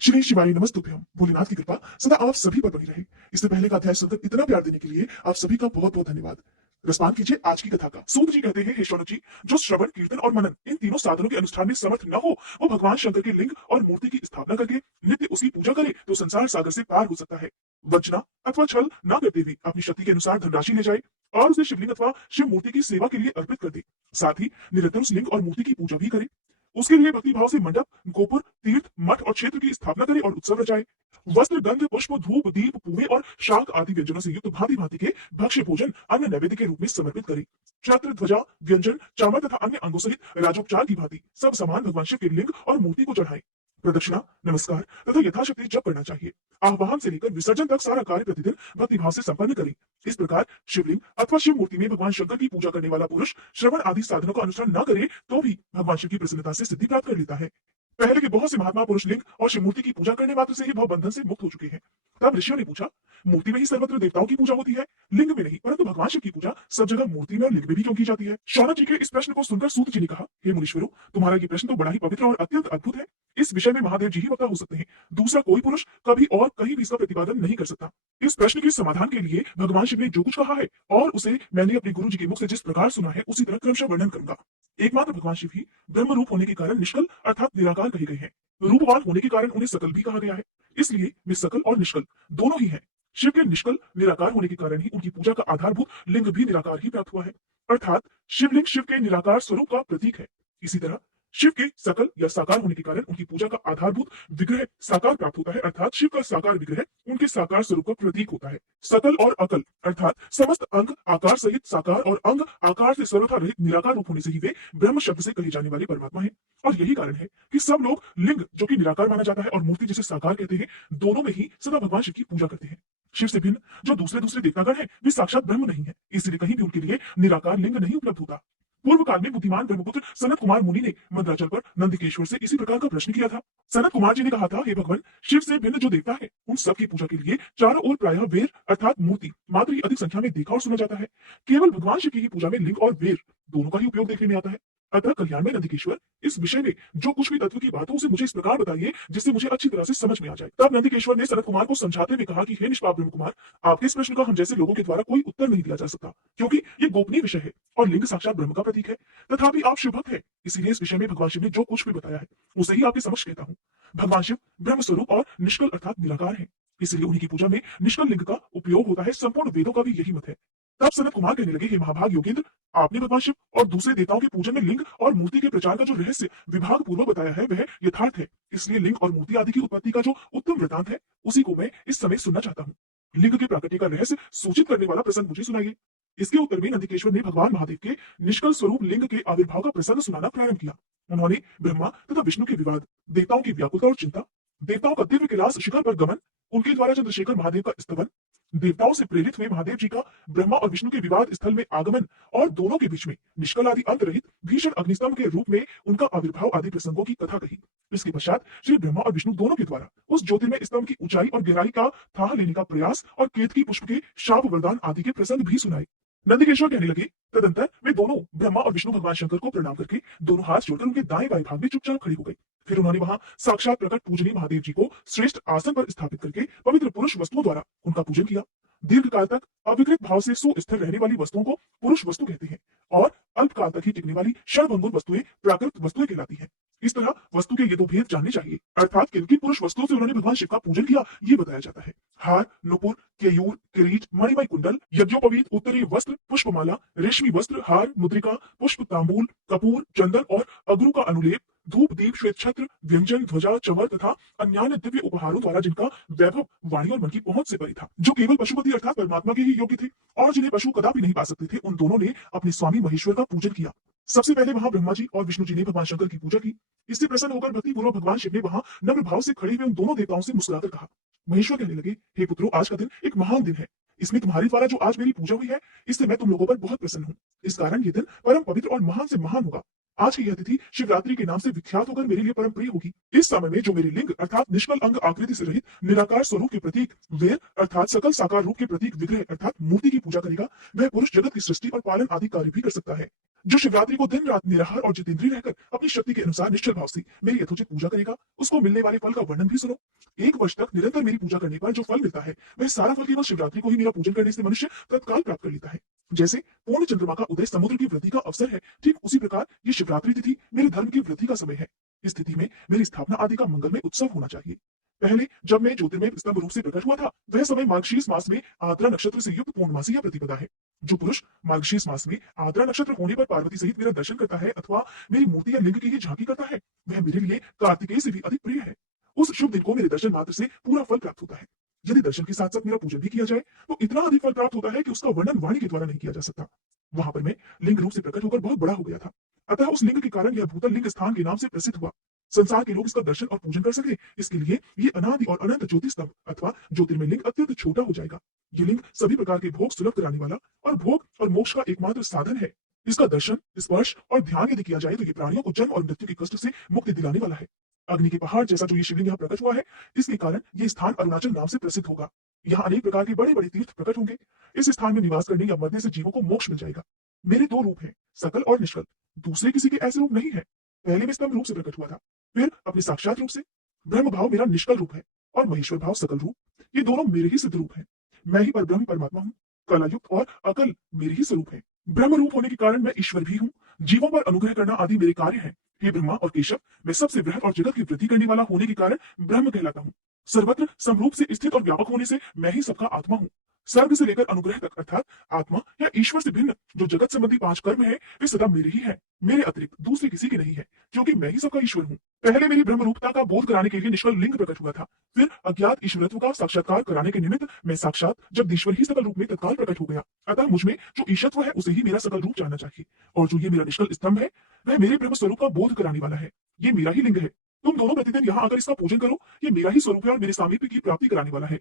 श्री शिवाय नमस्तुभ्यम। भोलेनाथ की कृपा सदा आप सभी पर बनी रहे। इससे पहले का अध्याय सुनकर इतना प्यार देने के लिए आप सभी का बहुत बहुत धन्यवाद। रसपान कीजिए आज की कथा का। सूत जी कहते हैं, हे शौनक जी, जो श्रवण, कीर्तन और मनन इन तीनों साधनों के अनुष्ठान में समर्थ न हो, वो भगवान शंकर के लिंग और मूर्ति की स्थापना करके नित्य उसकी पूजा करे तो संसार सागर से पार हो सकता है। वंचना अथवा छल न करते हुए अपनी शक्ति के अनुसार धनराशि ले जाए और उसे शिवलिंग अथवा शिव मूर्ति की सेवा के लिए अर्पित कर दे। साथ ही निरंतर उस लिंग और मूर्ति की पूजा भी करे। उसके लिए भक्ति भाव से मंडप, गोपुर, तीर्थ, मठ और क्षेत्र की स्थापना करे और उत्सव रचाए। वस्त्र, गंध, पुष्प, धूप, दीप, पूवे और शाक आदि व्यंजनों से युक्त भांति भांति के भक्ष्य भोजन अन्न नैवेद्य के रूप में समर्पित करे। छत्र, ध्वजा, व्यंजन, चावल तथा अन्य अंगों सहित राजोपचार की भांति सब सामान भगवान शिव के लिंग और मूर्ति को चढ़ाए। प्रदक्षिणा, नमस्कार तथा यथाशक्ति जप करना चाहिए। आह्वान से लेकर विसर्जन तक सारा कार्य प्रतिदिन भक्तिभाव से संपन्न करें। इस प्रकार शिवलिंग अथवा शिव मूर्ति में भगवान शंकर की पूजा करने वाला पुरुष श्रवण आदि साधनों का अनुष्ठान न करे तो भी भगवान शिव की प्रसन्नता से सिद्धि प्राप्त कर लेता है। पहले के बहुत से महात्मा पुरुष लिंग और शिव मूर्ति की पूजा करने मात्र से ही भव बंधन से मुक्त हो चुके हैं। तब ऋषियों ने पूछा, मूर्ति में ही सर्वत्र देवताओं की पूजा होती है, लिंग में नहीं, परंतु भगवान शिव की पूजा सब जगह मूर्ति में और लिंग में भी क्यों की जाती है? शौनक जी के इस प्रश्न को सुनकर सूत जी ने कहा, हे मुनीश्वरों, तुम्हारा ये प्रश्न तो बड़ा ही पवित्र और अत्यंत अद्भुत है। इस विषय में महादेव जी ही वक्ता हो सकते हैं। दूसरा कोई पुरुष कभी और कहीं भी इसका प्रतिपादन नहीं कर सकता। इस प्रश्न के समाधान के लिए भगवान शिव ने जो कुछ कहा है और उसे मैंने अपने गुरु जी के मुख से जिस प्रकार सुना है उसी तरह क्रमशः वर्णन करूंगा। एकमात्र भगवान शिव ही ब्रह्म रूप होने के कारण निष्कल अर्थात निराकार कहे गए हैं। रूपवान होने के कारण उन्हें सकल भी कहा गया है। इसलिए वे सकल और निष्कल दोनों ही हैं। शिव के निष्कल निराकार होने के कारण ही उनकी पूजा का आधारभूत लिंग भी निराकार ही प्राप्त हुआ है, अर्थात शिवलिंग शिव के निराकार स्वरूप का प्रतीक है। इसी तरह शिव के सकल या साकार होने के कारण उनकी पूजा का आधारभूत विग्रह साकार प्राप्त होता है, अर्थात शिव का साकार विग्रह उनके साकार स्वरूप का प्रतीक होता है। सकल और अकल अर्थात समस्त अंग आकार सहित साकार और अंग आकार से सर्वथा रहित निराकार रूप होने से ही वे ब्रह्म शब्द से कहे जाने वाले परमात्मा है। और यही कारण है कि सब लोग लिंग जो कि निराकार माना जाता है और मूर्ति जिसे साकार कहते हैं, दोनों में ही सदा भगवान शिव की पूजा करते हैं। शिव से भिन्न जो दूसरे दूसरे देवतागण हैं, वे साक्षात ब्रह्म नहीं है, इसलिए कहीं भी उनके लिए निराकार लिंग नहीं उपलब्ध होता। पूर्व काल में बुद्धिमान ब्रह्मपुत्र सनत कुमार मुनि ने मंदराचल पर नंदिकेश्वर से इसी प्रकार का प्रश्न किया था। सनत कुमार जी ने कहा था, हे भगवान, शिव से भिन्न जो देवता है उन सब की पूजा के लिए चारों ओर प्रायः वेर अर्थात मूर्ति मात्र ही अधिक संख्या में देखा और सुना जाता है। केवल भगवान शिव की ही पूजा में लिंग और वेर दोनों का ही उपयोग देखने में आता है। अतः कल्याण में नंदिकेश्वर, इस विषय में जो कुछ भी तत्व की बात हो उसे मुझे इस प्रकार बताइए जिससे मुझे अच्छी तरह से समझ में आ जाए। तब नंदिकेश्वर ने सनत कुमार को समझाते हुए कहा कि हे निष्पाप ब्रह्म कुमार, आपके इस प्रश्न का हम जैसे लोगों के द्वारा कोई उत्तर नहीं दिया जा सकता, क्योंकि ये गोपनीय विषय है और लिंग साक्षात ब्रह्म का प्रतीक है। तथापि आप शिव भक्त है, इसीलिए इस विषय में भगवान शिव ने जो कुछ भी बताया है उसे ही आपके समक्ष कहता हूँ। भगवान शिव ब्रह्म स्वरूप और निष्कल अर्थात निराकार है, इसलिए उन्हीं की पूजा में निष्कल लिंग का उपयोग होता है। संपूर्ण वेदों का भी यही मत है। तब सनत कुमार कहने लगे, हे महाभाग योगेंद्र, आपने भगवान शिव और दूसरे देवताओं के पूजन में लिंग और मूर्ति के प्रचार का जो रहस्य विभाग पूर्वक बताया है वह यथार्थ है। इसलिए लिंग और मूर्ति आदि की उत्पत्ति का जो उत्तम वृतांत है उसी को मैं इस समय सुनना चाहता हूँ। लिंग के प्राकृतिक का रहस्य सूचित करने वाला प्रसंग मुझे सुनाइए। इसके उत्तर में नंदिकेश्वर ने भगवान महादेव के निष्कल स्वरूप लिंग के आविर्भाव का प्रसंग सुनाना प्रारंभ किया। उन्होंने ब्रह्मा तथा विष्णु के विवाद, देवताओं की व्याकुलता और चिंता, देवताओं का दिव्य कैलाश शिखर पर गमन, उनके द्वारा चंद्रशेखर महादेव का स्तवन, देवताओं से प्रेरित हुए महादेव जी का ब्रह्मा और विष्णु के विवाद स्थल में आगमन और दोनों के बीच में निष्कल आदि अंत रहित भीषण अग्निस्तंभ के रूप में उनका आविर्भाव आदि प्रसंगों की कथा कही। इसके पश्चात श्री ब्रह्मा और विष्णु दोनों के द्वारा उस ज्योतिर्मय स्तंभ की ऊंचाई और गहराई का थाह लेने का प्रयास और केतकी पुष्प के शाप वरदान आदि के प्रसंग भी सुनाए। नंदिकेश्वर कहने लगे, तदंतर वे दोनों ब्रह्मा और विष्णु भगवान शंकर को प्रणाम करके दोनों हाथ जोड़कर उनके दाएं बाएं भाग में चुपचाप खड़े हो गए। फिर उन्होंने वहां साक्षात प्रकट पूजनीय महादेव जी को श्रेष्ठ आसन पर स्थापित करके पवित्र पुरुष वस्तुओं द्वारा उनका पूजन किया। दीर्घ काल तक अविकृत भाव से सुस्थिर रहने वाली वस्तुओं को पुरुष वस्तु कहते हैं और अल्प काल तक ही टिकने वाली क्षणभंगुर वस्तुएं प्राकृत वस्तुएं कहलाती हैं। इस तरह वस्तु के ये दो भेद जानने चाहिए, अर्थात किन किन पुरुष वस्तुओं से उन्होंने भगवान शिव का पूजन किया ये बताया जाता है। हार, नुपुर, केयूर, किरीट, मणिमय कुंडल, यज्ञोपवीत उत्तरीय वस्त्र, पुष्पमाला, रेशमी वस्त्र, हार, मुद्रिका, पुष्प, तांबूल, कपूर, चंदन और अगरू का अनुलेप, धूप, दीप, श्वेत छत्र, व्यंजन, ध्वजा, चमर तथा अन्य दिव्य उपहारों द्वारा जिनका वैभव वाणी और मन की पहुंच से परे था, जो केवल पशुपति अर्थात परमात्मा के ही योग्य थे और जिन्हें पशु कदापि नहीं पा सकते थे, उन दोनों ने अपने स्वामी महेश्वर का पूजन किया। सबसे पहले वहां ब्रह्मा जी और विष्णु जी ने भगवान शंकर की पूजा की। इससे प्रसन्न होकर भक्ति पूर्वक भगवान शिव ने वहां नम्र भाव से खड़े हुए उन दोनों देवताओं से मुस्कुराकर कहा। महेश्वर कहने लगे, हे पुत्रों, आज का दिन एक महान दिन है। इसमें तुम्हारे द्वारा जो आज मेरी पूजा हुई है, इससे मैं तुम लोगों पर बहुत प्रसन्न हूँ। इस कारण ये दिन परम पवित्र और महान से महान होगा। आज की यह तिथि शिवरात्रि के नाम से विख्यात होकर मेरे लिए परम प्रिय होगी। इस समय में जो मेरे लिंग अर्थात निष्कल अंग आकृति से रहित निराकार स्वरूप के प्रतीक वेद अर्थात सकल साकार रूप के प्रतीक विग्रह अर्थात मूर्ति की पूजा करेगा, वह पुरुष जगत की सृष्टि और पालन आदि कार्य भी कर सकता है। जो शिवरात्रि को दिन रात निराहार और जितेंद्रिय रहकर अपनी शक्ति के अनुसार निश्चल भाव से मेरी यथोचित पूजा करेगा, उसको मिलने वाले फल का वर्णन भी सुनो। 1 वर्ष तक निरंतर मेरी पूजा करने पर जो फल मिलता है, वह सारा फल केवल शिवरात्रि को ही मेरा पूजन करने से मनुष्य तत्काल प्राप्त कर लेता है। जैसे पूर्ण चंद्रमा का उदय समुद्र की वृद्धि का अवसर है, ठीक उसी प्रकार ये शिवरात्रि तिथि मेरे धर्म की वृद्धि का समय है। इस तिथि में मेरी स्थापना आदि का मंगलमय उत्सव होना चाहिए। पहले जब मैं ज्योतिर्मय स्तंभ रूप से प्रकट हुआ था, वह समय मार्गशीर्ष मास में आद्रा नक्षत्र से युक्त पूर्णमासी या प्रतिपदा है। जो पुरुष मार्गशीर्ष मास में आद्रा नक्षत्र होने पर पार्वती सहित मेरा दर्शन करता है अथवा मेरी मूर्ति या लिंग की ही झांकी करता है, वह मेरे लिए कार्तिकेय से भी अधिक प्रिय है। उस शुभ दिन को मेरे दर्शन मात्र से पूरा फल प्राप्त होता है। यदि दर्शन के साथ साथ मेरा पूजन भी किया जाए तो इतना अधिक फल प्राप्त होता है कि उसका वर्णन वाणी के द्वारा नहीं किया जा सकता। वहां पर मैं लिंग रूप से प्रकट होकर बहुत बड़ा हो गया था, अतः उस लिंग के कारण यह भूतल लिंग स्थान के नाम से प्रसिद्ध हुआ। संसार के लोग इसका दर्शन और पूजन कर सके, इसके लिए ये अनादि और अनंत ज्योति स्तंभ अथवा ज्योतिर्मय लिंग अत्यंत छोटा हो जाएगा। ये लिंग सभी प्रकार के भोग सुलभ कराने वाला और भोग और मोक्ष का एकमात्र साधन है। इसका दर्शन, स्पर्श और ध्यान यदि किया जाए तो ये प्राणियों को जन्म और मृत्यु के कष्ट से मुक्ति दिलाने वाला है। अग्नि के पहाड़ जैसा जो ये शिवलिंग यहाँ प्रकट हुआ है, इसके कारण ये स्थान अरुणाचल नाम से प्रसिद्ध होगा। यहाँ अनेक प्रकार के बड़े बड़े तीर्थ प्रकट होंगे। इस स्थान में निवास करने या मरने से जीवों को मोक्ष मिल जाएगा। मेरे 2 रूप हैं, सकल और निष्कल। दूसरे किसी के ऐसे रूप नहीं है। पहले मैं स्तंभ रूप से प्रकट हुआ था, फिर अपने साक्षात रूप से। ब्रह्म भाव मेरा निष्कल रूप है और महेश्वर भाव सकल रूप, ये दोनों मेरे ही सिद्ध रूप हैं। मैं ही परब्रह्म परमात्मा हूँ। कलायुक्त और अकल मेरे ही स्वरूप है। ब्रह्म रूप होने के कारण मैं ईश्वर भी हूँ। जीवों पर अनुग्रह करना आदि मेरे कार्य हैं। हे ब्रह्मा और केशव, मैं सबसे बृहद और जगत की वृद्धि करने वाला होने के कारण ब्रह्म कहलाता हूँ। सर्वत्र समरूप से स्थित और व्यापक होने से मैं ही सबका आत्मा हूँ। स्वर्ग से लेकर अनुग्रह तक अर्थात आत्मा या ईश्वर से भिन्न जो जगत संबंधी 5 कर्म है, वे सदा मेरे ही है। मेरे अतिरिक्त दूसरे किसी के नहीं है, क्योंकि मैं ही सबका ईश्वर हूँ। पहले मेरी ब्रह्म रूपता का बोध कराने के लिए निष्कल लिंग प्रकट हुआ था, फिर अज्ञात ईश्वरत्व का साक्षात्कार कराने के निमित्त मैं साक्षात जगदीश्वर ही सकल रूप में तत्काल प्रकट हो गया। अतः मुझ में जो ईशत्व है उसे ही मेरा सकल रूप जानना चाहिए, और जो ये मेरा निष्कल स्तंभ है, वह मेरे ब्रह्म स्वरूप का बोध कराने वाला है। ये मेरा ही लिंग है। तुम दोनों प्रतिदिन यहाँ आकर इसका पूजन करो। ये मेरा ही स्वरूप है और मेरे सामीप्य की प्राप्ति कराने वाला है।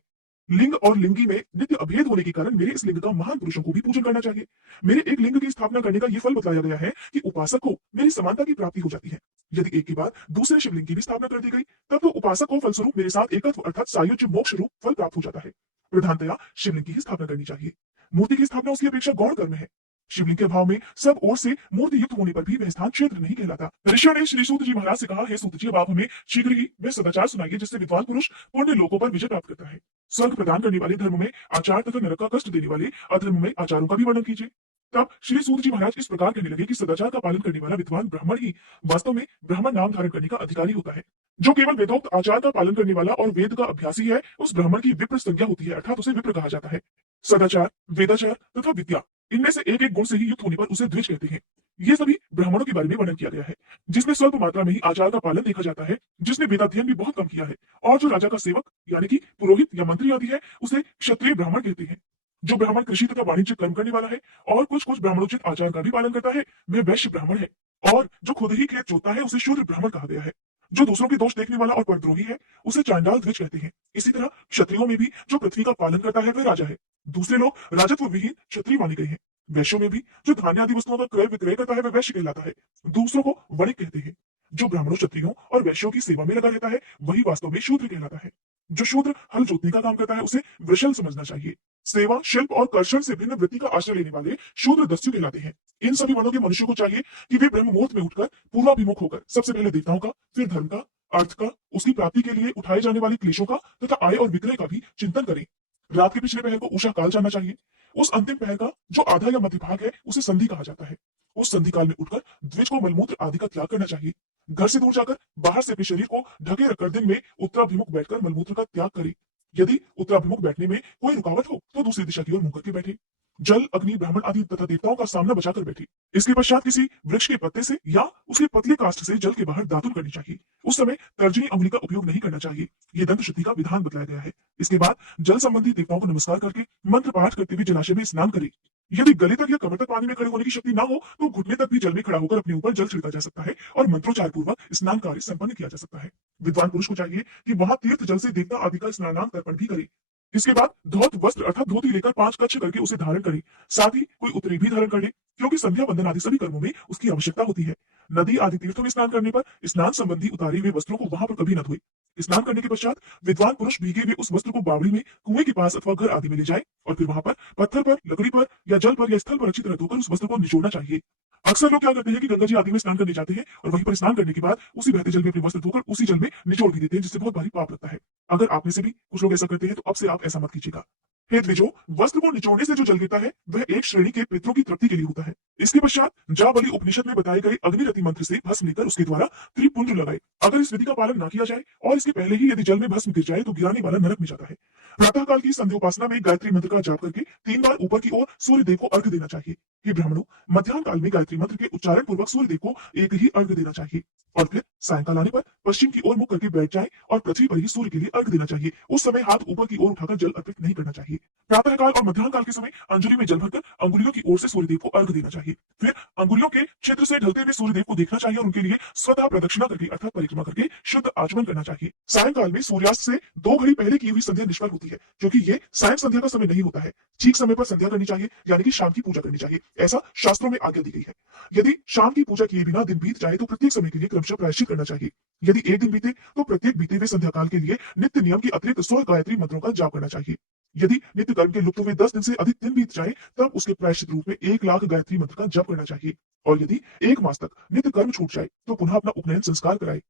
लिंग और लिंगी में नित्य अभेद होने के कारण मेरे इस लिंग का महान पुरुषों को भी पूजन करना चाहिए। मेरे एक लिंग की स्थापना करने का यह फल बतलाया गया है कि उपासक को मेरी समानता की प्राप्ति हो जाती है। यदि एक के बाद दूसरे शिवलिंग की भी स्थापना कर दी गई, तब तो उपासक को फलस्वरूप मेरे साथ एकत्व अर्थात सायुज्य मोक्ष रूप फल प्राप्त हो जाता है। प्रधानतया शिवलिंग की ही स्थापना करनी चाहिए। मूर्ति की स्थापना उसकी अपेक्षा गौण कर्म है। शिवलिंग के भाव में सब ओर से मूर्ति युक्त होने पर भी वह स्थान क्षेत्र नहीं कहलाता। ऋषियों ने श्री सूत जी महाराज से कहा, हे सूत जी, अब आप हमें शीघ्र ही वह सदाचार सुनाइए जिससे विद्वान पुरुष पुण्य लोकों पर विजय प्राप्त करता है। स्वर्ग प्रदान करने वाले धर्म में आचार तथा नरक का कष्ट देने वाले अधर्म में आचारों का भी वर्णन कीजिए। तब श्री सूत जी महाराज इस प्रकार कहने लगे कि सदाचार का पालन करने वाला विद्वान ब्राह्मण ही वास्तव में ब्राह्मण नाम धारण करने का अधिकारी होता है। जो केवल वेदोक्त आचार का पालन करने वाला और वेद का अभ्यासी है, उस ब्राह्मण की विप्र संज्ञा होती है, अर्थात उसे विप्र कहा जाता है। सदाचार, वेदाचार तथा विद्या, इनमें से एक एक गुण से ही युक्त होने पर उसे द्विज कहते हैं। ये सभी ब्राह्मणों के बारे में वर्णन किया गया है, जिसमें स्वल्प मात्रा में ही आचार का पालन देखा जाता है, जिसने वेदाध्ययन भी बहुत कम किया है, और जो राजा का सेवक यानी कि पुरोहित या मंत्री आदि है, उसे क्षत्रिय ब्राह्मण कहते हैं। जो ब्राह्मण कृषि तथा वाणिज्य कर्म करने वाला है और कुछ कुछ ब्राह्मणोचित आचार का भी पालन करता है, वह वैश्य ब्राह्मण है। और जो खुद ही खेत जोतता है, उसे शूद्र ब्राह्मण कहा गया है। जो दूसरों के दोष देखने वाला और परद्रोही है, उसे चांडाल द्विज कहते हैं। इसी तरह क्षत्रियों में भी जो पृथ्वी का पालन करता है, वह राजा है। दूसरे लोग राजत्व विहीन क्षत्रिय माने गए हैं। वैश्यों में भी जो धान्य आदि वस्तुओं का क्रय विक्रय करता है, वह वैश्य कहलाता है। दूसरों को वणिक कहते हैं। जो ब्राह्मणों, क्षत्रियों और वैश्यों की सेवा में लगा रहता है, वही वास्तव में शूद्र कहलाता है। जो शूद्र हल जोतने का काम करता है, उसे वृषल समझना चाहिए। सेवा, शिल्प और कर्षण से भिन्न वृत्ति का आश्रय लेने वाले शूद्र दस्यु कहलाते हैं। इन सभी वर्णों के मनुष्य को चाहिए कि वे ब्रह्म मुहूर्त में उठकर पूर्वाभिमुख होकर सबसे पहले देवताओं का, फिर धर्म का, अर्थ का, उसकी प्राप्ति के लिए उठाए जाने वाले क्लेशों का तथा आय और विक्रय का भी चिंतन करें। रात के पिछले पहर को उषा काल जानना चाहिए। उस अंतिम पहर का जो आधा या मध्य भाग है, उसे संधि कहा जाता है। उस संधि काल में उठकर द्विज को मलमूत्र आदि का त्याग करना चाहिए। घर से दूर जाकर बाहर से अपने शरीर को ढके रखकर दिन में उत्तराभिमुख बैठकर मलमूत्र का त्याग करें। यदि उत्तराभिमुख बैठने में कोई रुकावट हो तो दूसरी दिशा की ओर मुंह करके बैठे। जल, अग्नि, ब्राह्मण आदि तथा देवताओं का सामना बचाकर बैठे। इसके पश्चात किसी वृक्ष के पत्ते से या उसके पतले काष्ठ से जल के बाहर दातुन करनी चाहिए। उस समय तर्जनी अंगुली का उपयोग नहीं करना चाहिए। ये दंत शुद्धि का विधान बताया गया है। इसके बाद जल संबंधी देवताओं को नमस्कार करके मंत्र पाठ करते हुए जलाशय में स्नान करें। यदि गले तक या कमर तक पानी में खड़े होने की शक्ति ना हो तो घुटने तक भी जल में खड़ा होकर अपने ऊपर जल छिड़का जा सकता है और मंत्रोच्चार पूर्वक स्नान कार्य संपन्न किया जा सकता है। विद्वान पुरुष को चाहिए कि वहां तीर्थ जल से देवता आदि का स्नानांग तर्पण भी करे। इसके बाद धौत वस्त्र अर्थात धोती लेकर 5 कच्छ करके उसे धारण करे। साथ ही कोई उत्तरी भी धारण कर ले, क्योंकि संध्या वंदन आदि सभी कर्मों में उसकी आवश्यकता होती है। नदी आदि तीर्थों में स्नान करने पर स्नान संबंधी उतारे हुए वस्त्रों को वहां पर कभी न धोए। स्नान करने के पश्चात विद्वान पुरुष भीगे हुए उस वस्त्र को बावड़ी में, कुएं के पास अथवा घर आदि में ले जाए और फिर वहां पर पत्थर पर, लकड़ी पर या जल पर या स्थल पर अच्छी तरह धोकर उस वस्त्र को निचोड़ना चाहिए। अक्सर लोग क्या करते हैं कि गंगा जी आदि में स्नान करने जाते हैं और वहीं पर स्नान करने के बाद उसी बहते जल में अपने वस्त्र धोकर उसी जल में निचोड़ भी देते हैं, जिससे बहुत भारी पाप लगता है। अगर आप में से भी कुछ लोग ऐसा करते हैं तो अब से आप ऐसा मत कीजिएगा। हे द्विजो, वस्त्र को निचोड़ने से जो जल गिरता है वह एक श्रेणी के पितरों की तृप्ति के लिए होता है। इसके पश्चात जाबली उपनिषद में बताए गए अग्निरति मंत्र से भस्म लेकर उसके द्वारा त्रिपुंज लगाए। अगर इस विधि का पालन न किया जाए और इसके पहले ही यदि जल में भस्म गिर जाए तो गिराने वाला नरक में जाता है। प्रातः काल की संध्या उपासना में गायत्री मंत्र का जाप करके 3 बार ऊपर की ओर सूर्य देव को अर्घ्य देना चाहिए। हे ब्राह्मणों, मध्याह्न काल में गायत्री मंत्र के उच्चारण पूर्वक सूर्य देव को एक ही अर्घ्य देना चाहिए और फिर सायंकाल आने पर पश्चिम की ओर मुख करके बैठ जाए और पृथ्वी पर ही सूर्य के लिए अर्घ्य देना चाहिए। उस समय हाथ ऊपर की ओर उठाकर जल अर्पित नहीं करना चाहिए। प्रातः काल और मध्याह्न काल के समय अंजलि में जल भरकर अंगुलियों की ओर से सूर्य देव को अर्घ्य देना चाहिए। फिर अंगुलियों के क्षेत्र से ढलते हुए सूर्य देव को देखना चाहिए और उनके लिए स्वतः प्रदक्षिणा करके अर्थात परिक्रमा करके शुद्ध आचमन करना चाहिए। सायंकाल में सूर्यास्त से 2 घड़ी पहले की हुई संध्या निष्फल होती है, क्योंकि ये सायं संध्या का समय नहीं होता है। ठीक समय पर संध्या करनी चाहिए, यानी कि शाम की पूजा करनी चाहिए, ऐसा शास्त्रों में आज्ञा दी गई है। यदि शाम की पूजा किए बिना दिन बीत जाए तो प्रत्येक समय के लिए क्रमशः प्रायश्चित करना चाहिए। यदि एक दिन बीते तो प्रत्येक बीते हुए संध्या काल के लिए नित्य नियम के अतिरिक्त 16 गायत्री मंत्रों का जाप करना चाहिए। यदि नित्य कर्म के लुप्त हुए 10 दिन से अधिक दिन बीत जाए तब उसके प्रायश्चित रूप में 1 लाख गायत्री मंत्र का जप करना चाहिए। और यदि 1 मास तक नित्य कर्म छूट जाए तो पुनः अपना उपनयन संस्कार कराए।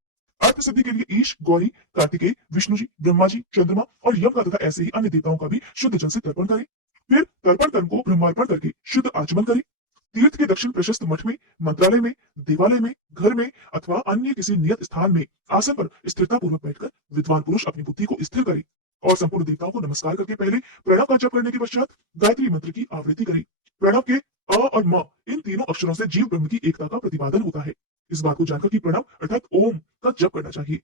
अर्थ सिद्धि के लिए ईश, गौरी, कार्तिकेय, विष्णु जी, ब्रह्मा जी, चंद्रमा और यम का तथा ऐसे ही अन्य देवताओं का भी शुद्ध जल से तर्पण करे। फिर तर्पण कर्म को ब्रह्मार्पण करके शुद्ध आचमन करे। तीर्थ के दक्षिण प्रशस्त मठ में, मंत्रालय में, देवालय में, घर में अथवा अन्य किसी नियत स्थान में आसन पर स्थिरता पूर्वक बैठकर विद्वान पुरुष अपनी बुद्धि को स्थिर करे और संपूर्ण देवताओं को नमस्कार करके पहले प्रणव का जप करने के पश्चात गायत्री मंत्र की आवृत्ति करे। प्रणव के अ और म इन तीनों अक्षरों से जीव ब्रह्म की एकता का प्रतिपादन होता है। इस बात को जानकर कि प्रणव अर्थात ओम का जप करना चाहिए।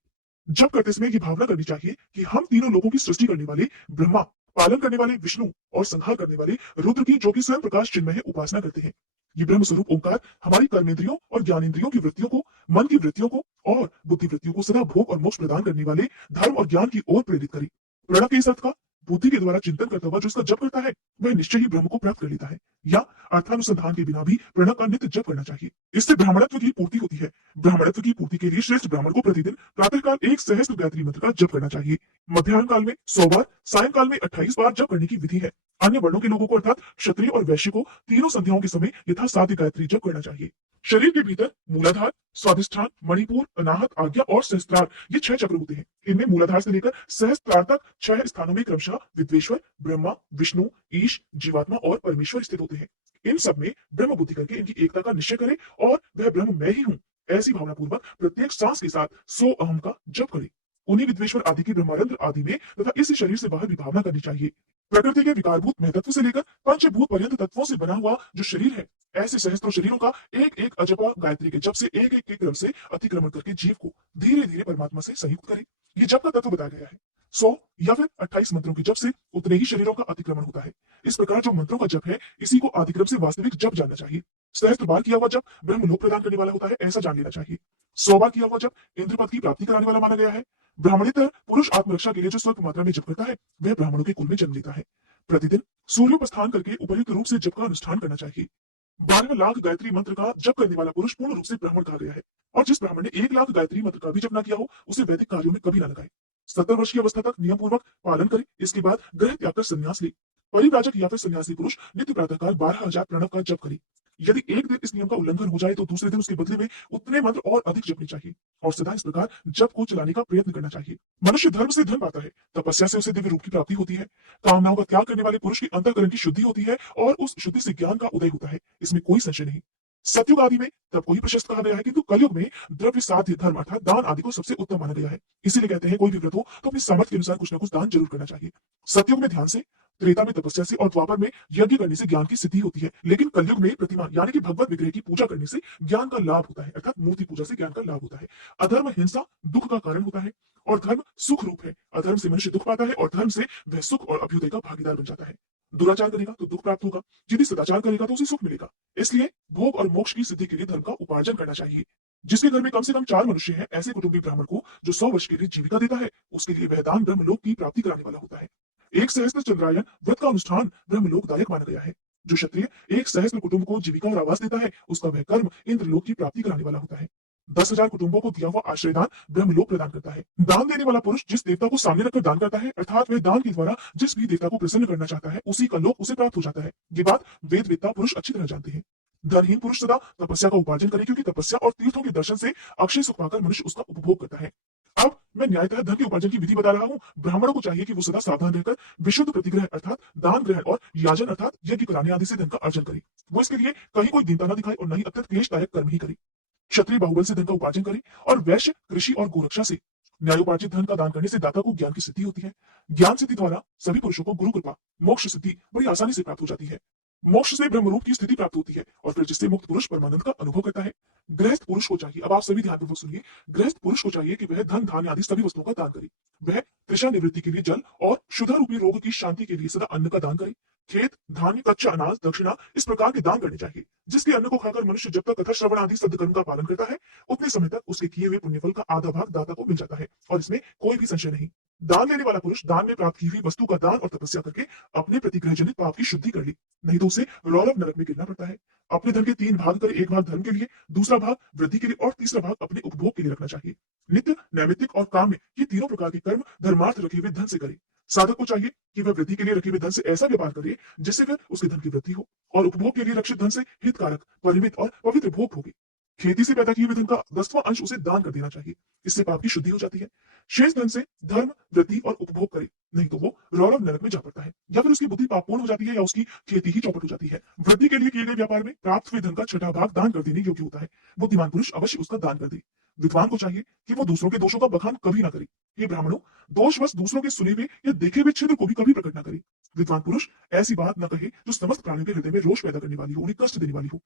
जप करते समय ये भावना करनी चाहिए कि हम तीनों लोगों की सृष्टि करने वाले ब्रह्मा, पालन करने वाले विष्णु और संहार करने वाले रुद्र की, जो कि स्वयं प्रकाश चिन्मय है, उपासना करते हैं। ये ब्रह्म स्वरूप ओंकार हमारी कर्मेंद्रियों और ज्ञानेंद्रियों की वृत्तियों को, मन की वृत्तियों को और बुद्धि वृत्तियों को सदा भोग और मोक्ष प्रदान करने वाले धर्म और ज्ञान की ओर प्रेरित करे। प्रणव के इस अर्थ का बुद्धि के द्वारा चिंतन करता हुआ जो इसका जप करता है वह निश्चय ही ब्रह्म को प्राप्त कर लेता है, या अर्थानुसंधान के बिना भी प्रणव का नित्य जप करना चाहिए। इससे ब्राह्मणत्व की पूर्ति होती है। ब्राह्मणत्व की पूर्ति के लिए श्रेष्ठ ब्राह्मण को प्रतिदिन प्रातःकाल 1 सहस्त्र गायत्री मंत्र का जप करना चाहिए। मध्याह्न काल में 100 बार, सायंकाल में 28 बार जप करने की विधि है। अन्य वर्णों के लोगों को अर्थात क्षत्रिय और वैश्य को तीनों संध्याओं के समय यथासाध्य गायत्री जप करना चाहिए। शरीर के भीतर मूलाधार, स्वाधिष्ठान, मणिपुर, अनाहत, आज्ञा और सहस्त्रार ये 6 चक्र होते हैं। इनमें मूलाधार से लेकर सहस्त्रार तक 6 स्थानों में क्रमशः विद्वेश्वर, ब्रह्मा, विष्णु, ईश, जीवात्मा और परमेश्वर स्थित होते हैं। इन सब में ब्रह्म बुद्धि करके इनकी एकता का निश्चय करे और वह ब्रह्म मैं ही हूँ ऐसी भावना पूर्वक प्रत्येक सांस के साथ 100 अहम का जप करे। उन्हीं विद्वेश्वर आदि की ब्रह्मानंद आदि में तथा इस शरीर से बाहर भी भावना करनी चाहिए। प्रकृति के विकारभूत महतत्व से लेकर पंचभूत पर्यंत तत्वों से बना हुआ जो शरीर है, ऐसे सहस्त्रों शरीरों का एक एक अजपा गायत्री के जप से एक एक के क्रम से अतिक्रमण करके जीव को धीरे धीरे परमात्मा से संयुक्त करे। ये जप का तत्व बताया गया है। 100 या फिर 28 मंत्रों के जप से उतने ही शरीरों का अतिक्रमण होता है। इस प्रकार जो मंत्रों का जप है इसी को आदिक्रम से वास्तविक जप जानना चाहिए। सहस्त्र बार किया हुआ जप ब्रह्म लोक प्रदान करने वाला होता है, ऐसा जान लेना चाहिए। 100 बार किया हुआ जप इंद्र पद की प्राप्ति कराने वाला माना गया है। ब्राह्मणेतर पुरुष आत्मरक्षा के लिए जो स्वल्प मात्रा में जप करता है वह ब्राह्मणों के कुल में जन्म लेता है। प्रतिदिन सूर्योपस्थान करके उपयुक्त रूप से जप का अनुष्ठान करना चाहिए। 12 लाख गायत्री मंत्र का जप करने वाला पुरुष पूर्ण रूप से ब्राह्मण कहा गया है। और जिस ब्राह्मण ने 1 लाख गायत्री मंत्र का भी जप न किया हो उसे वैदिक कार्यों में कभी न लगाए। 70 वर्ष की अवस्था तक नियम पूर्वक पालन करे। इसके बाद ग्रह त्याग कर संन्यास ले। परिव्राजक या फिर सन्यासी पुरुष नित्य प्रातःकाल 12,000 प्रणव का जप करे। यदि एक दिन इस नियम का उल्लंघन हो जाए तो दूसरे दिन उसके बदले में उतने मंत्र और अधिक जपने चाहिए और सदा इस प्रकार जप को चलाने का प्रयत्न करना चाहिए। मनुष्य धर्म से धन पाता है, तपस्या से उसे दिव्य रूप की प्राप्ति होती है, कामनाओं का त्याग करने वाले पुरुष की अंतःकरण की शुद्धि होती है और उस शुद्धि से ज्ञान का उदय होता है। इसमें कोई संशय नहीं। सतयुग आदि में तब को ही प्रशस्त कहा गया है, किंतु कलयुग में द्रव्य साध्य धर्म अर्थात दान आदि को सबसे उत्तम माना गया है। इसीलिए कहते हैं कोई भी व्रत हो तो अपनी सामर्थ्य के अनुसार कुछ न कुछ दान जरूर करना चाहिए। सतयुग में ध्यान से, त्रेता में तपस्या से और द्वापर में यज्ञ करने से ज्ञान की सिद्धि होती है। लेकिन कलयुग में प्रतिमा यानी कि भगवत विग्रह की पूजा करने से ज्ञान का लाभ होता है, अर्थात मूर्ति पूजा से ज्ञान का लाभ होता है। अधर्म हिंसा दुख का कारण होता है और धर्म सुख रूप है। अधर्म से मनुष्य दुख पाता है और धर्म से वह सुख और अभ्युदय का भागीदार बन जाता है। दुराचार करेगा तो दुख प्राप्त होगा, यदि सदाचार करेगा तो उसे सुख मिलेगा। इसलिए भोग और मोक्ष की सिद्धि के लिए धर्म का उपार्जन करना चाहिए। जिसके घर में कम से कम 4 मनुष्य हैं, ऐसे कुटुंबी ब्राह्मण को जो 100 वर्ष के लिए जीविका देता है, उसके लिए वह दान ब्रह्मलोक की प्राप्ति कराने वाला होता है। एक सहस्त्र चंद्रायन व्रत का अनुष्ठान ब्रह्मलोकदायक माना गया है। जो क्षत्रिय एक सहस्त्र कुटुंब को जीविका और आवास देता है, उसका वह कर्म इंद्रलोक की प्राप्ति कराने वाला होता है। 10,000 कुटुंबों को दिया हुआ आश्रयदान ब्रह्मलोक प्रदान करता है। दान देने वाला पुरुष जिस देवता को सामने रखकर दान करता है, अर्थात वह दान के द्वारा जिस भी देवता को प्रसन्न करना चाहता है, उसी का लोक उसे प्राप्त हो जाता है। ये बात वेद वेत्ता पुरुष अच्छी तरह जानते हैं। धनहीन पुरुष सदा तपस्या का उपार्जन करे, क्योंकि तपस्या और तीर्थों के दर्शन से अक्षय सुख पाकर मनुष्य उसका उपभोग करता है। अब मैं न्यायतः धन के उपार्जन की विधि बता रहा हूँ। ब्राह्मणों को चाहिए कि वो सदा सावधान रहकर विशुद्ध प्रतिग्रह अर्थात दान ग्रहण और याजन अर्थात यज्ञ कराने आदि से धन का अर्जन करे। वो इसके लिए कहीं कोई दीनता न दिखाए और न ही अत्यंत क्लेशदायक कर्म ही करे। क्षत्रिय बाहुबल से धन का उपार्जन करे और वैश्य कृषि और गोरक्षा से। न्यायोपार्जित धन का दान करने से दाता को ज्ञान की सिद्धि होती है। ज्ञान सिद्धि द्वारा सभी पुरुषों को गुरु कृपा मोक्ष सिद्धि बड़ी आसानी से प्राप्त हो जाती है। मोक्ष से ब्रह्मरूप की स्थिति प्राप्त होती है और फिर जिससे मुक्त पुरुष परमानंद का अनुभव करता है। गृहस्थ पुरुष को चाहिए, अब आप सभी ध्यानपूर्वक सुनिए, गृहस्थ पुरुष को चाहिए कि वह धन धान्य आदि सभी वस्तुओं का दान करे। वह तृषा निवृत्ति के लिए जल और क्षुधा रूपी रोग की शांति के लिए सदा अन्न का दान करे। खेत धान्य कच्चा अनाज दक्षिणा इस प्रकार के दान करने चाहिए, जिसके अन्न को खाकर मनुष्य जब तक कथा श्रवण आदि सद्कर्म का पालन करता है, उतने समय तक उसके किए हुए पुण्यफल का आधा भाग दाता को मिल जाता है और इसमें कोई भी संशय नहीं। दान लेने वाला पुरुष दान में प्राप्त की हुई वस्तु का दान और तपस्या करके अपने प्रतिग्रह जनित पाप की शुद्धि कर ली, नहीं तो उसे रौरव नरक में गिरना पड़ता है। अपने धन के 3 भाग करे, एक भाग धर्म के लिए, दूसरा भाग वृद्धि के लिए और तीसरा भाग अपने उपभोग के लिए रखना चाहिए। नित्य, नैमित्तिक और काम्य ये तीनों प्रकार के कर्म धर्मार्थ रखे हुए धन से करे। साधक को चाहिए कि वह वृद्धि के लिए रखे हुए धन से ऐसा व्यापार करे जिससे फिर उसके धन की वृद्धि हो और उपभोग के लिए रक्षित धन से हितकारक, परिमित और पवित्र भोग भोगे। खेती से पैदा किए हुए धन का 10वां अंश उसे दान कर देना चाहिए, इससे पाप की शुद्धि हो जाती है। शेष धन से धर्म, वृद्धि और उपभोग करे, नहीं तो वो रौरव नरक में जा पड़ता है, या फिर उसकी बुद्धि पापपूर्ण हो जाती है, या उसकी खेती ही चौपट हो जाती है। वृद्धि के लिए किए गए व्यापार में प्राप्त हुए धन का 6वां भाग दान कर देने योग्य होता है। बुद्धिमान पुरुष अवश्य उसका दान कर दे। विद्वान को चाहिए कि वो दूसरों के दोषों का बखान कभी ना करे। ये ब्राह्मणों, दोषवश दूसरों के सुने हुए या देखे हुए छिद्र को भी कभी प्रकट ना करे। विद्वान पुरुष ऐसी बात न कहे जो समस्त प्राणियों के हृदय में रोष पैदा करने वाली हो, उन्हें कष्ट देने वाली हो।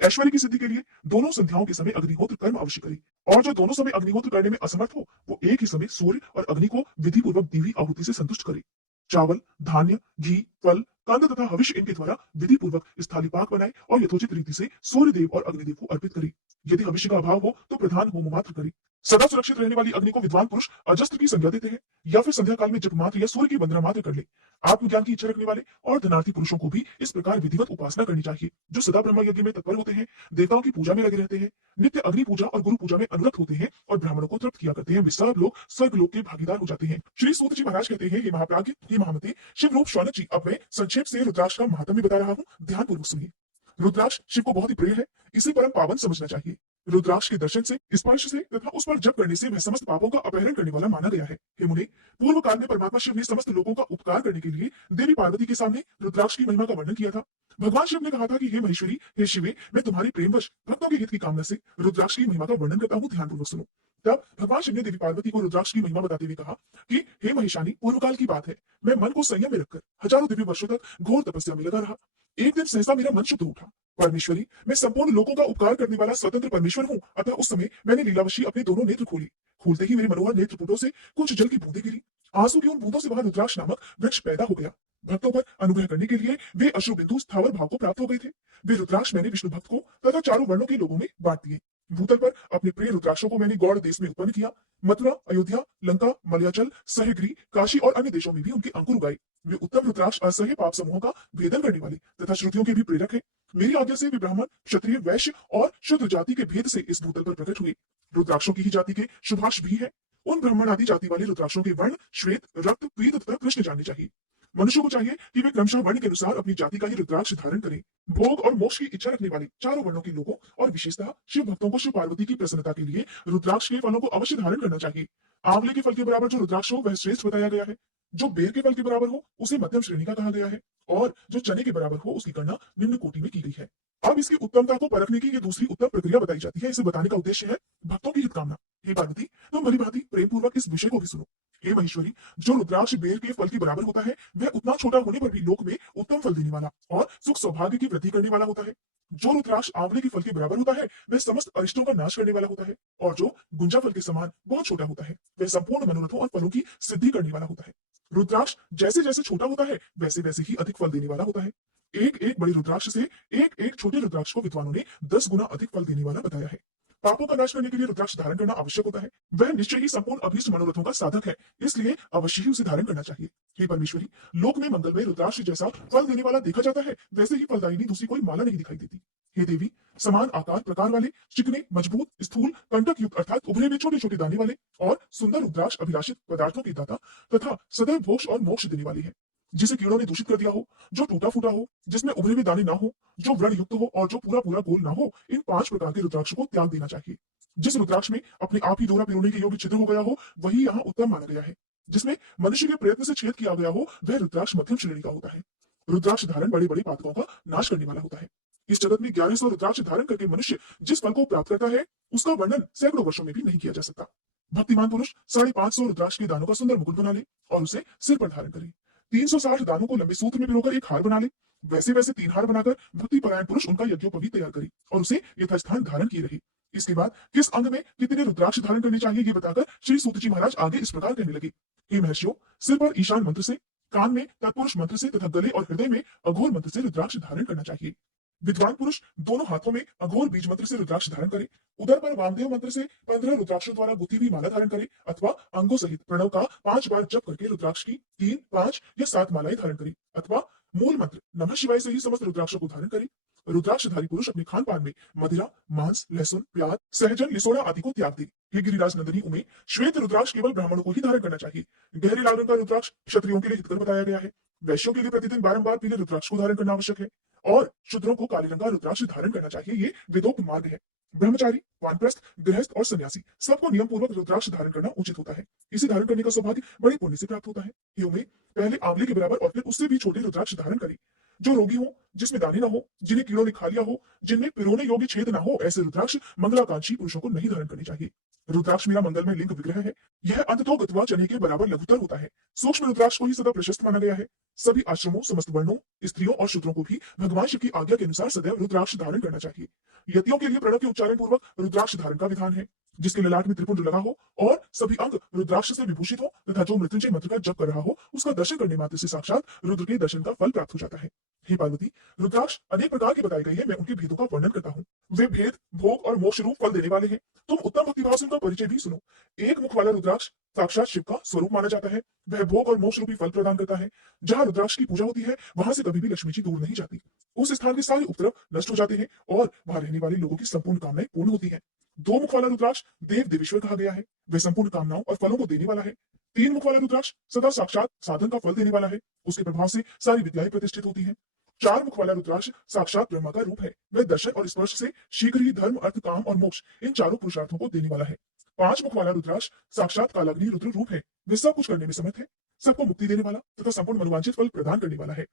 ऐश्वर्य की सिद्धि के लिए दोनों संध्याओं के समय अग्निहोत्र कर्म अवश्य करे, और जो दोनों समय अग्निहोत्र करने में असमर्थ हो, वो एक ही समय सूर्य और अग्नि को विधि पूर्वक दी हुई आहुति से संतुष्ट करे। चावल, धान्य, घी, फल, कंद तथा हविष्य इनके द्वारा विधि पूर्वक स्थाली पाक बनाए और यथोचित रीति से सूर्य देव और अग्निदेव को अर्पित करे। यदि हविष्य का अभाव हो तो प्रधान होम मात्र करे। सदा सुरक्षित रहने वाली अग्नि को विद्वान पुरुष अजस्त्र की संज्ञा देते हैं, या फिर संध्या काल में जप मात्र या सूर्य की वंदना मात्र कर ले। आत्मज्ञान की इच्छा रखने वाले और धनार्थी पुरुषों को भी इस प्रकार विधिवत उपासना करनी चाहिए, जो सदा ब्रह्म यज्ञ में तत्पर होते हैं, देवताओं की पूजा में लगे रहते हैं, नित्य अग्नि पूजा और गुरु पूजा में अनुरक्त होते हैं और ब्राह्मणों को तृप्त किया करते हैं। वे सब लोग स्वर्ग लोक के भागीदार हो जाते हैं। श्री सूत जी महाराज कहते हैं, हे महाप्राज्ञ, हे महामते, शिव रूप शौनक जी, अब मैं संक्षेप से रुद्राक्ष का महात्म्य बता रहा हूँ, ध्यानपूर्वक सुनिए। रुद्राक्ष शिव को बहुत ही प्रिय है, इसे परम पावन समझना चाहिए। रुद्राक्ष के दर्शन से, स्पर्श से तथा उस पर जप करने से वह समस्त पापों का अपहरण करने वाला माना गया है। हे मुनि, पूर्व काल में परमात्मा शिव ने समस्त लोगों का उपकार करने के लिए देवी पार्वती के सामने रुद्राक्ष की महिमा का वर्णन किया था। भगवान शिव ने कहा था कि हे महेश्वरी, हे शिवे, मैं तुम्हारी प्रेमवश भक्तों के हित की कामना से रुद्राक्ष की महिमा का वर्णन करता हूँ, ध्यानपूर्वक सुनो। तब भगवान शिव ने देवी पार्वती को रुद्राक्ष की महिमा बताते हुए कहा कि हे महिषानी, पूर्व काल की बात है, मैं मन को संयम में रखकर हजारों दिव्य वर्षों तक घोर तपस्या में लगा रहा। एक दिन सहसा मेरा मन शुद्ध उठा। परमेश्वरी, मैं संपूर्ण लोगों का उपकार करने वाला स्वतंत्र परमेश्वर हूँ, अतः उस समय मैंने लीलावशी अपने दोनों नेत्र खोली। खोलते ही मेरे मनोहर नेत्रपुटों से कुछ जल की बूंदें गिरी। आंसू की उन बूंदों से वहां रुद्राक्ष नामक वृक्ष पैदा हो गया। भक्तों पर अनुग्रह करने के लिए वे अश्रु बिंदु स्थावर भाव को प्राप्त हो गए थे। वे रुद्राक्ष मैंने विष्णु भक्त को तथा चारों वर्णों के लोगों में बांट दिए। भूतल पर अपने प्रिय रुद्राक्षों को मैंने गौड़ देश में उत्पन्न किया। मथुरा, अयोध्या, लंका, मलयाचल, सहगिरी, काशी और अन्य देशों में भी उनके अंकुर उगाए। वे उत्तम रुद्राक्ष असह्य पाप समूहों का भेदन करने वाले तथा श्रुतियों के भी प्रेरक है। मेरी आज्ञा से वे ब्राह्मण, क्षत्रिय, वैश्य और शूद्र जाति के भेद से इस भूतल पर प्रकट हुए। रुद्राक्षों की ही जाति के शुभाक्ष भी है। उन ब्राह्मण आदि जाति वाले रुद्राक्षों के वर्ण श्वेत, रक्त, पीत तथा कृष्ण जानने चाहिए। मनुष्य को चाहिए कि वे क्रमशः वर्ण के अनुसार अपनी जाति का ही रुद्राक्ष धारण करें। भोग और मोक्ष की इच्छा रखने वाले चारों वर्णों के लोगों और विशेषतः शिव भक्तों को शिव पार्वती की प्रसन्नता के लिए रुद्राक्ष के फलों को अवश्य धारण करना चाहिए। आंवले के फल के बराबर जो रुद्राक्ष हो वह श्रेष्ठ बताया गया है। जो बेर के फल के बराबर हो उसे मध्यम श्रेणी का कहा गया है, और जो चने के बराबर हो उसकी गणना निम्न कोटि में की गई है। अब इसकी उत्तमता को परखने की ये दूसरी उत्तम प्रक्रिया बताई जाती है। इसे बताने का उद्देश्य है भक्तों की हित कामना। हे पार्वती, तुम भली भांति प्रेम पूर्वक इस विषय को भी सुनो। हे महेश्वरी, जो रुद्राक्ष बेर के फल के बराबर होता है वह उतना छोटा होने पर भी लोक में उत्तम फल देने वाला और सुख सौभाग्य की वृद्धि करने वाला होता है। जो रुद्राक्ष आंवले के फल के बराबर होता है वह समस्त अरिष्टों का नाश करने वाला होता है, और जो गुंजा फल के समान बहुत छोटा होता है वह संपूर्ण मनोरथों और फलों की सिद्धि करने वाला होता है। रुद्राक्ष जैसे जैसे छोटा होता है वैसे वैसे ही अधिक फल देने वाला होता है। एक एक बड़े रुद्राक्ष से एक एक छोटे रुद्राक्ष को विद्वानों ने 10 गुना अधिक फल देने वाला बताया है। पापों का नाश करने के लिए रुद्राक्ष धारण करना आवश्यक होता है। वह निश्चय ही संपूर्ण अभीष्ट मनोरथों का साधक है, इसलिए अवश्य ही उसे धारण करना चाहिए। हे परमेश्वरी, लोक में मंगल में रुद्राक्ष जैसा फल देने वाला देखा जाता है, वैसे ही फलदायिनी दूसरी कोई माला नहीं दिखाई देती। हे देवी, समान आकार प्रकार वाले, चिकने, मजबूत, स्थूल, कंटक युक्त अर्थात उभरे हुए छोटे छोटे दाने वाले और सुंदर रुद्राक्ष अभिलाषित पदार्थों की दाता तथा सदैव भोक्ष और मोक्ष देने वाली है। जिसे कीड़ों ने दूषित कर दिया हो, जो टूटा फूटा हो, जिसमें उभरे हुए दाने ना हो, जो व्रण युक्त हो और जो पूरा पूरा गोल ना हो, इन 5 प्रकार के रुद्राक्ष को त्याग देना चाहिए। जिस रुद्राक्ष में अपने आप ही डोरा पिरोने के योग्य छिद्र हो गया हो, वही यहाँ उत्तम माना गया है। जिसमें मनुष्य के प्रयत्न से छेद किया गया हो, वह रुद्राक्ष मध्यम श्रेणी का होता है। रुद्राक्ष धारण बड़े बड़े पातकों का नाश करने वाला होता है। इस जगत में 1100 रुद्राक्ष धारण करके मनुष्य जिस फल को प्राप्त करता है, उसका वर्णन सैकड़ों वर्षों में भी नहीं किया जा सकता। भक्तिमान पुरुष 550 रुद्राक्ष के दानों का सुंदर मुकुट बना ले और उसे सिर पर धारण करे। 360 दानों को लंबे सूत्र में पिरोकर एक हार बना ले। वैसे वैसे 3 हार बनाकर भक्ति परायण पुरुष उनका यज्ञोपवीत तैयार करे और उसे यथास्थान धारण किए रहे। इसके बाद किस अंग में कितने रुद्राक्ष धारण करने चाहिए ये बताकर श्री सूत जी महाराज आगे इस प्रकार कहने लगे। हे महर्षियों, सिर पर ईशान मंत्र से, कान में तत्पुरुष मंत्र से तथा गले और हृदय में अघोर मंत्र से रुद्राक्ष धारण करना चाहिए। विद्वान पुरुष दोनों हाथों में अघोर बीज मंत्र से रुद्राक्ष धारण करे। उदर पर वामदेव मंत्र से 15 रुद्राक्षों द्वारा गुथी हुई माला धारण करे अथवा अंगों सहित प्रणव का 5 बार जप करके रुद्राक्ष की 3, 5 या 7 मालाएं धारण करे अथवा मूल मंत्र नमः शिवाय से ही समस्त रुद्राक्षों को धारण करे। रुद्राक्षधारी पुरुष अपने खान पान में मदिरा, मांस, लहसुन, प्याज, सहजन, लिसोड़ा आदि को त्याग दे। हे गिरिराज नंदनी उमे, श्वेत रुद्राक्ष केवल ब्राह्मणों को ही धारण करना चाहिए। गहरे लाल रंग का रुद्राक्ष क्षत्रियों के लिए हितकर बताया गया है। वैश्यों के लिए प्रतिदिन बारंबार पीले रुद्राक्ष को धारण करना आवश्यक है और शूद्रों को काले रंग का रुद्राक्ष धारण करना चाहिए। ये वेदोक्त मार्ग है। ब्रह्मचारी, वानप्रस्थ, गृहस्थ और सन्यासी सबको नियम पूर्वक रुद्राक्ष धारण करना उचित होता है। इसे धारण करने का सौभाग्य बड़े पुण्य से प्राप्त होता है। हे उमे, पहले आंवले के बराबर और फिर उससे भी छोटे रुद्राक्ष धारण करें। जो रोगी हो, जिसमें दाने न हो, जिन्हें कीड़ों ने खा लिया हो, जिनमें पिरोने योग्य छेद न हो, ऐसे रुद्राक्ष मंगलाकांक्षी पुरुषों को नहीं धारण करने चाहिए। रुद्राक्ष मेरा मंगलमय लिंग विग्रह है। यह अंततो गत्वा चने के बराबर लघुतर होता है। सूक्ष्म रुद्राक्ष को ही सदा प्रशस्त माना गया है। सभी आश्रमों, समस्त वर्णों, स्त्रियों और शूद्रों को भी भगवान शिव की आज्ञा के अनुसार सदैव रुद्राक्ष धारण करना चाहिए। यतियों के लिए प्रणव के उच्चारण पूर्वक रुद्राक्ष धारण का विधान है। जिसके ललाट में त्रिपुंड लगा हो और सभी अंग रुद्राक्ष से विभूषित हो तथा जो मृत्युंजय मंत्र का जप कर रहा हो, उसका दर्शन करने मात्र से साक्षात रुद्र के दर्शन का फल प्राप्त हो जाता है। हे पार्वती, रुद्राक्ष अनेक प्रकार के बताए गए हैं। मैं उनके भेदों का वर्णन करता हूँ। वे भेद भोग और मोक्ष रूप फल देने वाले हैं। तुम उत्तम भक्तिभाव से उनका परिचय भी सुनो। एक मुख वाला रुद्राक्ष साक्षात शिव का स्वरूप माना जाता है। वह भोग और मोक्ष रूपी फल प्रदान करता है। जहाँ रुद्राक्ष की पूजा होती है, वहां से कभी भी लक्ष्मी जी दूर नहीं जाती। उस स्थान के सारे उपद्रव नष्ट हो जाते हैं और वहां रहने वाले लोगों की संपूर्ण कामनाएं पूर्ण होती हैं। 2 मुख वाला रुद्राक्ष देव देवेश्वर कहा गया है। वह संपूर्ण कामनाओं और फलों को देने वाला है। 3 मुख वाला रुद्राक्ष सदा साक्षात साधन का फल देने वाला है। उसके प्रभाव से सारी विद्याएं प्रतिष्ठित होती हैं। 4 मुख वाला रुद्राक्ष साक्षात ब्रह्मा का रूप है। वह दर्शन और स्पर्श से शीघ्र ही धर्म, अर्थ, काम और मोक्ष इन चारों पुरुषार्थों को देने वाला है। 5 मुख वाला रुद्राक्ष साक्षात कालाग्नि रुद्र रूप है। वह सब कुछ करने में समर्थ है, सबको मुक्ति देने वाला तथा संपूर्ण मनोवांछित फल प्रदान करने वाला है।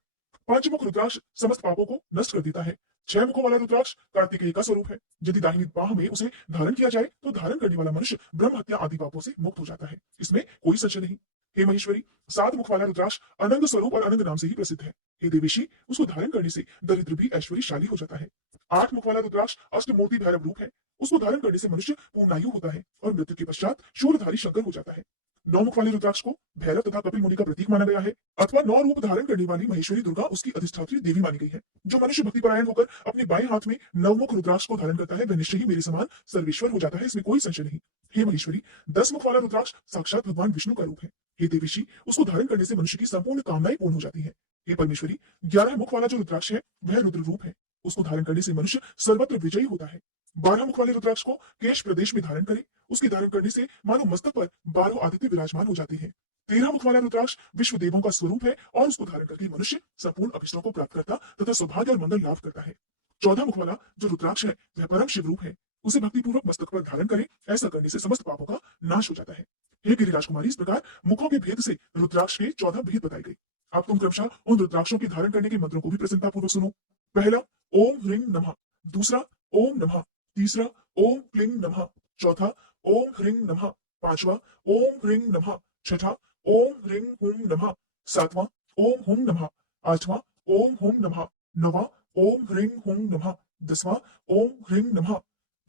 पंचमुख रुद्राक्ष समस्त पापों को नष्ट कर देता है। 6 मुखों वाला रुद्राक्ष कार्तिकेय का स्वरूप है। यदि दाहिनी बाह में उसे धारण किया जाए तो धारण करने वाला मनुष्य ब्रह्म हत्या आदि पापों से मुक्त हो जाता है। इसमें कोई संशय नहीं। हे महेश्वरी, 7 मुख वाला रुद्राक्ष अनंग स्वरूप और अनंग नाम से ही प्रसिद्ध है। हे देवेशी, उसको धारण करने से दरिद्र भी ऐश्वर्यशाली हो जाता है। 8 मुख वाला रुद्राक्ष अष्टमूर्ति भैरव रूप है। उसको धारण करने से मनुष्य पूर्णायु होता है और मृत्यु के पश्चात शूलधारी शंकर हो जाता है। 9 मुख वाले रुद्राक्ष को भैरव तथा कपिल मुनि का प्रतीक माना गया है अथवा 9 रूप धारण करने वाली महेश्वरी दुर्गा उसकी अधिष्ठात्री देवी मानी गई है। जो मनुष्य भक्ति परायण होकर अपने बाएं हाथ में नवमुख रुद्राक्ष को धारण करता है, वह निश्चय ही मेरे समान सर्वेश्वर हो जाता है। इसमें कोई संशय नहीं। हे महेश्वरी, 10 मुख वाला रुद्राक्ष साक्षात भगवान विष्णु का रूप है। हे देवीशी, उसको धारण करने से मनुष्य की संपूर्ण कामनाएं पूर्ण हो जाती है। हे परमेश्वरी, 11 मुख वाला जो रुद्राक्ष है वह रुद्र रूप है। उसको धारण करने से मनुष्य सर्वत्र विजयी होता है। 12 मुख वाले रुद्राक्ष को केश प्रदेश में धारण करें। उसके धारण करने से मानो मस्तक पर 12 आदित्य विराजमान हो जाते हैं। 13 मुख वाला रुद्राक्ष विश्व देवों का स्वरूप है और उसको धारण करके मनुष्य संपूर्ण अभिष्टों को प्राप्त करता तथा सौभाग्य और मंगल लाभ करता है। 14 मुख वाला जो रुद्राक्ष है वह परम शिव रूप है। उसे भक्तिपूर्वक मस्तक पर धारण करें। ऐसा करने से समस्त पापों का नाश हो जाता है। हे गिरिराज कुमारी, इस प्रकार मुखों के भेद से रुद्राक्ष के 14 भेद बताए गए। अब तुम क्रमशः उन रुद्राक्षों के धारण करने के मंत्रों को भी प्रसन्नतापूर्वक सुनो। पहला ओम ह्रीं नमः, दूसरा ओम नमः, तीसरा ओम क्लीं नमः, चौथा ओम ह्रीं नमः, पांचवा ओम ह्रीं नमः, छठा ओम ह्रीं हुं नमः, सातवां ओम हुं नमः, आठवां ओम हुं नमः, नौवां ओम ह्रीं हुं नमः, 10वां ओम ह्रीं नमः,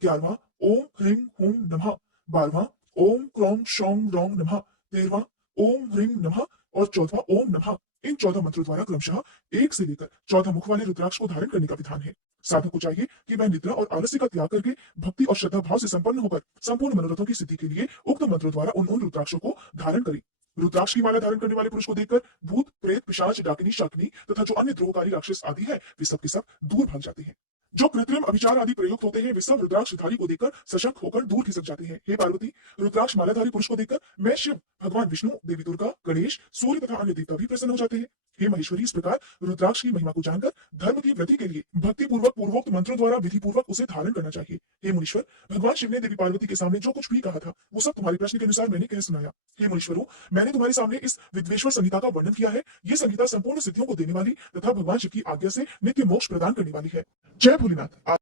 11वां ओम ह्रीं हुं नमः, 12वां ओम क्रों शौं रौं नमः, 13वां ओम ह्रीं नमः और 14वां ओम नमः। इन 14 मंत्रों द्वारा क्रमशः 1 से लेकर 14 मुख वाले रुद्राक्ष को धारण करने का विधान है। साधक को चाहिए कि वह निद्रा और आलस्य का त्याग करके भक्ति और श्रद्धा भाव से संपन्न होकर संपूर्ण मनोरथों की सिद्धि के लिए उक्त मंत्रों द्वारा उन रुद्राक्षों को धारण करे। रुद्राक्ष की माला धारण करने वाले पुरुष को देखकर भूत, प्रेत, पिशाच, डाकिनी, शाकिनी तथा जो अन्य द्रोहकारी राक्षस आदि है वे सब के सब दूर भाग जाते हैं। जो कृत्रिम अभिचार आदि प्रयुक्त होते हैं वे सब रुद्राक्षधारी को देखकर सशंक होकर दूर खिसक जाते हैं। हे पार्वती, रुद्राक्ष मालाधारी पुरुष को देखकर मैं शिव, भगवान विष्णु, देवी दुर्गा, गणेश, सूर्य तथा अन्य देवता भी प्रसन्न हो जाते हैं। हे महेश्वरी, इस प्रकार रुद्राक्ष की महिमा को जानकर धर्म की वृद्धि के लिए भक्ति पूर्वक पूर्वोक्त मंत्रों द्वारा विधि पूर्वक उसे धारण करना चाहिए। हे मुनीश्वर, भगवान शिव ने देवी पार्वती के सामने जो कुछ भी कहा था वो सब तुम्हारे प्रश्न के अनुसार मैंने कह सुनाया। हे मुनीश्वरों, मैंने तुम्हारे सामने इस विद्वेश्वर संहिता का वर्णन किया है। ये संहिता संपूर्ण सिद्धियों को देने वाली तथा भगवान शिव की आज्ञा से नित्य मोक्ष प्रदान करने वाली है। जय भोलेनाथ।